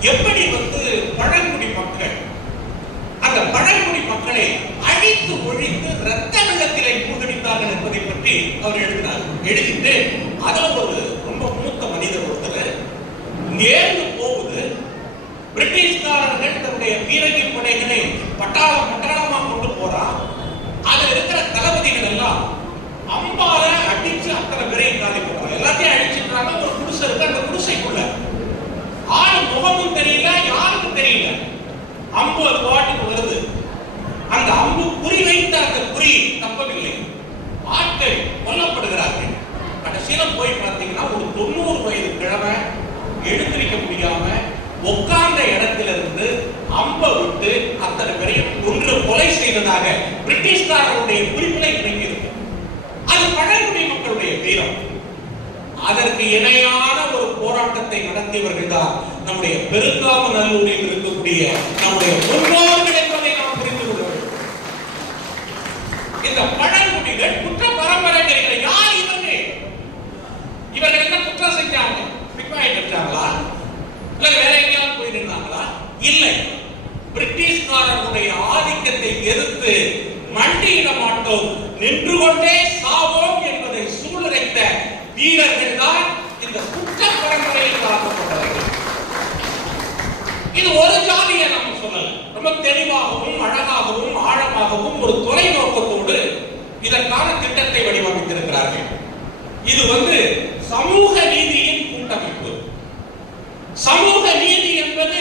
எப்படி வந்து பழங்குடி மக்கள் அந்த பழங்குடி மக்களை அழித்து ஒழித்து ரத்த வெள்ளத்திலே மூழ்கடித்தார்கள் என்பதை பற்றி அவர் எழுதினார். எழுதிட்டு அதில் ஒரு ரொம்ப மூத்த மனிதர் ஒருத்தர் நேர்ந்து போகுது பிரிட்டிஷ்காரர்கள் தன்னுடைய பீரங்கி படைகளை பட்டாளம் பட்டாளமா கொண்டு போறான். அதுல இருக்கிற தளபதிகள் எல்லாம் அம்பால அடிச்சு அத்தனை பேரையும் காலி போடுறாங்க எல்லாத்தையும் அழிச்சிட்டாங்க. ஒரு குடிசை இருக்கு. அந்த குடிசைக்குள்ள யாருக்கும் அம்பு அது பாட்டுக்கு வருது. அந்த அம்பு குறி வைத்த அந்த குறி தப்பவில்லை. ஆட்கள் கொல்லப்படுகிறார்கள். கடைசியில போய் பார்த்தீங்கன்னா ஒரு தொண்ணூறு வயது கிழமை எழுந்திருக்க முடியாம உட்கார்ந்த இடத்துல இருந்து அம்ப விட்டு அத்தனை பேரையும் ஒன்று கொலை செய்ததாக பிரிட்டிஷ்காரருடைய குறிப்பினை இன்னைக்கு இருக்கு அது பழங்குடி மக்களுடைய வீரம். அதற்கு இணையான ஒரு போராட்டத்தை நடத்தியவர்கள் தான் நம்முடைய பெருங்காம நல்லூரில் இருக்கக்கூடிய நம்முடைய முன்னோர்கள் என்பதை நாம் புரிந்து கொள்ள வேண்டும். இந்த பழங்குடிகள் குற்ற பரம்பரைகள் யார் இவர்கள்? இவர்கள் என்ன குற்றம் செஞ்சாங்க? பிக்பாயிட் வச்சாங்களா இல்ல வேற எங்கேயாவது போயிருந்தாங்களா இல்லை. பிரிட்டிஷ்காரர்களுடைய ஆதிக்கத்தை எதிர்த்து மண்டியிட மாட்டோம். நின்று கொண்டே சாவோம் என்பதை சூழ்நிலைத்த வீரர்கள் தான் இந்த குற்ற பரம்பரையில் காக்கப்பட்டவர்கள் இது ஒரு ஜாதியை நம்ம சொல்லல. ரொம்ப தெளிவாகவும் அழகாகவும் ஆழமாகவும் ஒரு தொலைநோக்கத்தோடு இதற்கான திட்டத்தை வடிவமைத்திருக்கிறார்கள். இது வந்து சமூக நீதியின் கூட்டமைப்பு. சமூக நீதி என்பது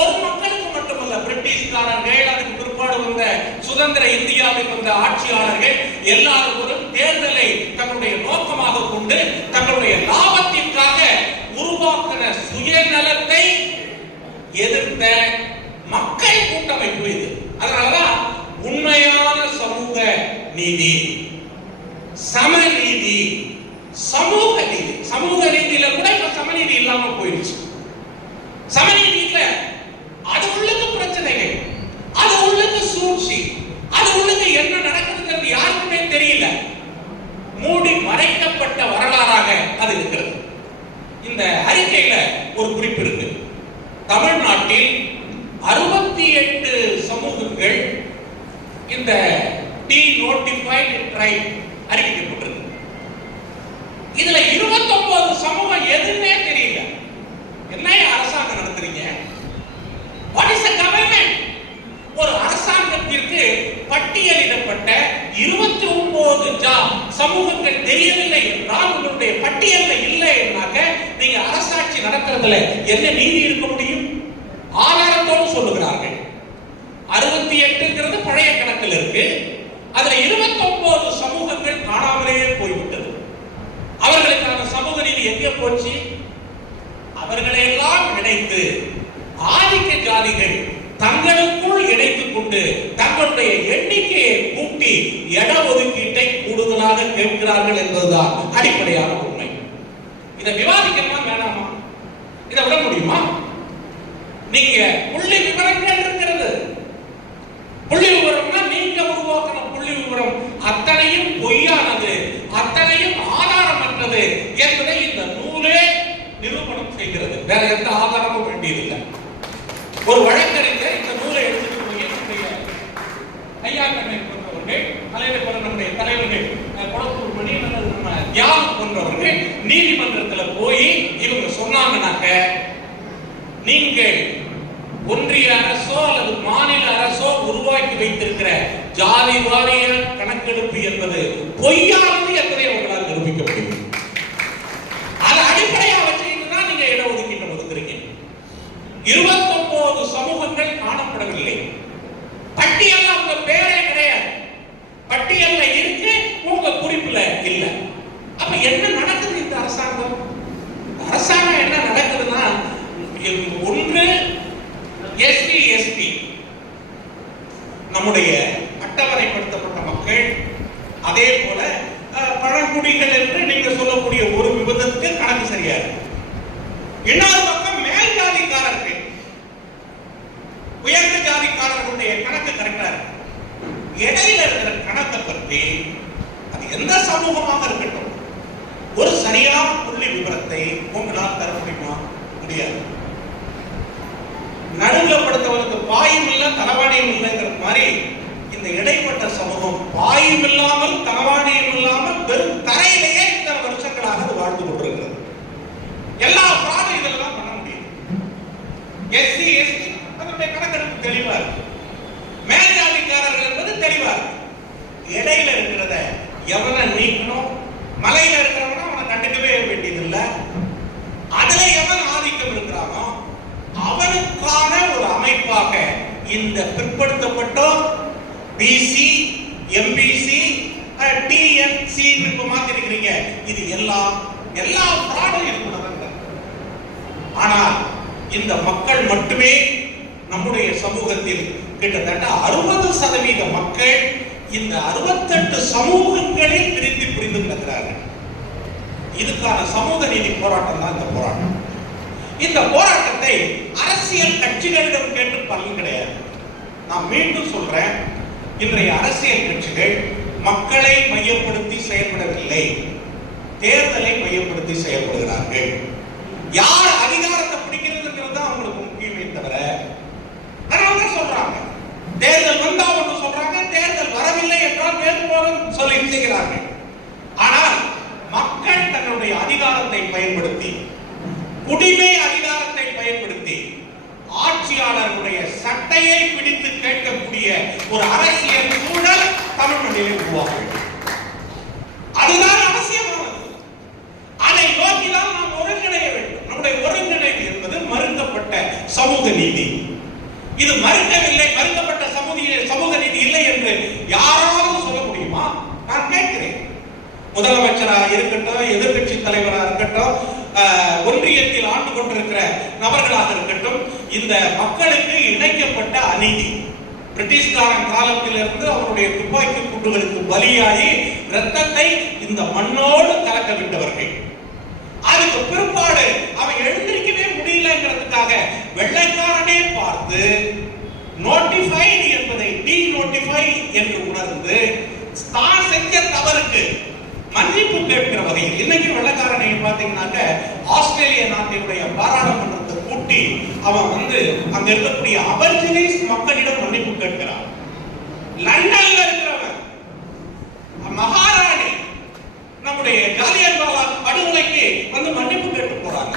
ஒரு மக்களுக்கு மட்டுமல்ல பிரிட்டிஷ்காரர்கள் அதுக்கு பிற்பாடு வந்த சுதந்திர இந்தியாவில் வந்த ஆட்சியாளர்கள் எல்லாரும் தேர்தலை தன்னுடைய நோக்கமாக கொண்டு தங்களுடைய லாபத்திற்காக உருவாக்கின சுயநலத்தை எதிர்த்த மக்கள் கூட்டமைப்பு இது. அதனாலதான் உண்மையான சமூக நீதி சமநீதி சமூக நீதி. சமூக நீதியில கூட இப்ப சமநீதி இல்லாம போயிடுச்சு. சமநீதி இல்ல அது உள்ளது பிரச்சனைகள் அது உள்ளது சூழ்ச்சி அது உள்ளது என்ன நடக்குதுங்கிறது யாருக்குமே தெரியல. மூடி மறைக்கப்பட்ட வரலாறாக அது இருக்கிறது. இந்த அறிக்கையில ஒரு குறிப்பு இருக்கு. தமிழ்நாட்டில் அறுபத்தி எட்டு சமூகங்கள் இந்த டி நோட்டிஃபைடு ட்ரைப் அறிவிக்கப்பட்டிருக்கு இதுல 29 சமூகம் எதுன்னே தெரியல. என்ன அரசாங்கம் நடத்துறீங்க? வாட் இஸ் கவர்மெண்ட் ஒரு அரசாங்கத்திற்கு பட்டியலிடப்பட்ட இருபத்தி ஒன்பது ஜாப் சமூகங்கள் தெரியவில்லை என்றால் உங்களுடைய பட்டியல்ல இல்லை என்றாக்க நீங்க அரசாட்சி நடத்துறதுல என்ன நீதி இருக்க முடியும்? ஆதாரத்தோடு சொல்லுகிறார்கள். அறுபத்தி எட்டுங்கிறது பழைய கணக்கில் இருக்கு. அதுல 29 சமூகங்கள் காணாமலேயே போய்விட்டது. அவர்களுக்கான சமூக நீதி எங்கே போச்சு? அவர்களையெல்லாம் இணைத்து ஆதிக்க ஜாதிகள் தங்களுக்குள் இணைத்துக் கொண்டு தங்களுடைய எண்ணிக்கையை கூட்டி இட ஒதுக்கீட்டை கூடுதலாக கேட்கிறார்கள் என்பதுதான் அடிப்படையான உண்மை. இதை விவாதிக்கணுமா வேணாமா? இதை விட முடியுமா? நீங்க புள்ளி விவரங்கள் இருக்கிறது. புள்ளி ஆதாரமற்றது என்பதை இந்த நூலே நிரூபணம் செய்கிறது. வேற எந்த ஆதாரமும் வேண்டியதில்லை. ஒரு வழக்கறிஞர் இந்த நூலை எடுத்துட்டு போய் நம்முடைய ஐயா கண்ணை போன்றவர்கள் தலைவர் போல நம்முடைய தலைவர்கள் குளத்தூர் மணி அல்லது நம்ம தியாகம் போன்றவர்கள் நீதிமன்றத்துல போய் இவங்க சொன்னாங்கனாக்க நீங்கள் ஒன்றிய அரசோ அல்லது மாநில அரசோ உருவாக்கி வைத்திருக்கிற ஜாதி வாரிய கணக்கெடுப்பு என்பது பொய்யான என்பதை அவர்களால் நிரூபிக்க முடியும் அதை அடிப்படையா வச்சுக்கிட்டு தான் நீங்க இடஒதுக்கீட்டை ஒதுக்குறீங்க இருபத்தொன்பது சமூகங்கள் காணப்படவில்லை பட்டியல்ல உங்க பேரே கிடையாது பட்டியல்ல இருக்கு உங்க குறிப்புல இல்ல அப்ப என்ன நடக்குது இந்த அரசாங்கம் அரசாங்கம் என்ன நடக்குதுன்னா ஒன்று எஸ்சி எஸ்டி நம்முடைய அட்டவணைப்படுத்தப்பட்ட மக்கள் அதே போல பழங்குடிகள் என்று நீங்க சொல்லக்கூடிய ஒரு விபத்துக்கு கணக்கு சரியா இருக்கு இன்னொரு பக்கம் மேல் ஜாதிக்காரர்கள் உயர்ந்த ஜாதிக்காரர்களுடைய கணக்கு கரெக்டா இருக்கு. இடையில இருக்கிற கணக்கை பற்றி அது எந்த சமூகமாக இருக்கட்டும் ஒரு சரியான புள்ளி விவரத்தை உங்களால் தர முடியுமா? முடியாது. பாயும் இல்லை தலைவாணியும் இல்லைங்கிற மாதிரி இந்த இடைப்பட்ட சமூகம் பாயும் இல்லாமல் தலவாணியும் இல்லாமல் வெறும் தரையிலேயே இத்தனை வருஷங்களாக அது வாழ்ந்து கொண்டிருக்கிறது. எல்லா ஃப்ராடும் இதெல்லாம் பண்ண முடியும் எஸ்சி எஸ்டி அதனுடைய கணக்கெடுப்பு தெளிவா இருக்கு. மேல்ஜாதிக்காரர்கள் என்பது தெளிவா இருக்கு. இடையில இருக்கிறத எவனை நீக்கணும்? மலையில இருக்கிறவன அவனை கண்டுக்கவே வேண்டியதில்லை. அதுல எவன் ஆதிக்கம் இருக்கிறானோ அவனுக்கான ஒரு அமைப்பாக இந்த பிற்படுத்தப்பட்டோர் பிசி எம்பிசி டிஎன்சி இப்ப மாத்திருக்கிறீங்க. இது எல்லாம் எல்லா ஃப்ராடும் இருக்கிறது ஆனால் இந்த மக்கள் மட்டுமே நம்முடைய சமூகத்தில் கிட்டத்தட்ட அறுபது சதவீத மக்கள் இந்த அறுபத்தெட்டு சமூகங்களில் பிரிந்து புரிந்து கிடக்கிறார்கள் இதுக்கான சமூக நீதி போராட்டம் தான் இந்த போராட்டம். இந்த போராட்டத்தை அரசியல் கட்சிகளிடம் கேட்டு பலன் கிடையாது. நான் மீண்டும் சொல்றேன் இன்றைய அரசியல் கட்சிகள் மக்களை மையப்படுத்தி செயல்படவில்லை. தேர்தலை மையப்படுத்தி செயல்படுகிறார்கள். யார் அதிகாரத்தை பிடிக்கிறதுங்கிறது தான் அவங்களுக்கு முக்கியமே தவிர அதனால சொல்றாங்க. தேர்தல் வந்தா ஒன்று சொல்றாங்க தேர்தல் வரவில்லை என்றால் வேறுபாடும் சொல்லி செய்கிறார்கள். ஆனால் மக்கள் தன்னுடைய அதிகாரத்தை பயன்படுத்தி குடிமை அதிகாரம் பயன்படுத்தி ஆட்சியாளர்களுடைய சட்டையை பிடித்து கேட்கக்கூடிய ஒரு அரசியல் சூழல் தமிழ் மண்ணிலே உருவாக அதுதான் அவசியமானது அதை நோக்கிதான் நாம் ஒருங்கிணைய வேண்டும். நம்முடைய ஒருங்கிணைவு என்பது மறுக்கப்பட்ட சமூக நீதி. இது மறுக்கவில்லை மறுக்கப்பட்ட சமூக சமூக நீதி இல்லை என்று யாராவது சொல்ல முடியுமா? நான் கேட்கிறேன். முதலமைச்சரா இருக்கட்டும் எதிர்க்கட்சி தலைவரா இருக்கட்டும் ஒன்றியத்தில் ஆண்டு கொண்டிருக்கிற நபர்களாக இருக்கட்டும் இந்த மக்களுக்கு இணைக்கப்பட்ட அநீதி. பிரிட்டிஷ்காரன் காலத்திலிருந்து அவருடைய துப்பாக்கி குண்டுகளுக்கு பலியாகி ரத்தத்தை இந்த மண்ணோடு கலக்க விட்டவர்கள். அதுக்கு பிற்பாடு அவன் எழுந்திருக்கவே முடியலங்கிறதுக்காக வெள்ளைக்காரனே பார்த்து நோட்டிஃபைடு என்பதை டி நோட்டிஃபை என்று உணர்ந்து தான் செஞ்ச தவறுக்கு மன்னிப்பு கேட்கிற வகையில் இன்னைக்கு வெள்ளக்காரனை பாத்தீங்கன்னாக்க ஆஸ்திரேலிய நாட்டினுடைய பாராளுமன்றத்தை கூட்டி அவன் வந்து அங்க இருக்கக்கூடிய அபர்ஜினிஸ் மக்களிடம் மன்னிப்பு கேட்கிறான். லண்டன்ல இருக்கிறவன் மகாராணி நம்முடைய ஜாலியன்வாலா படுகொலைக்கு வந்து மன்னிப்பு கேட்டு போறாங்க.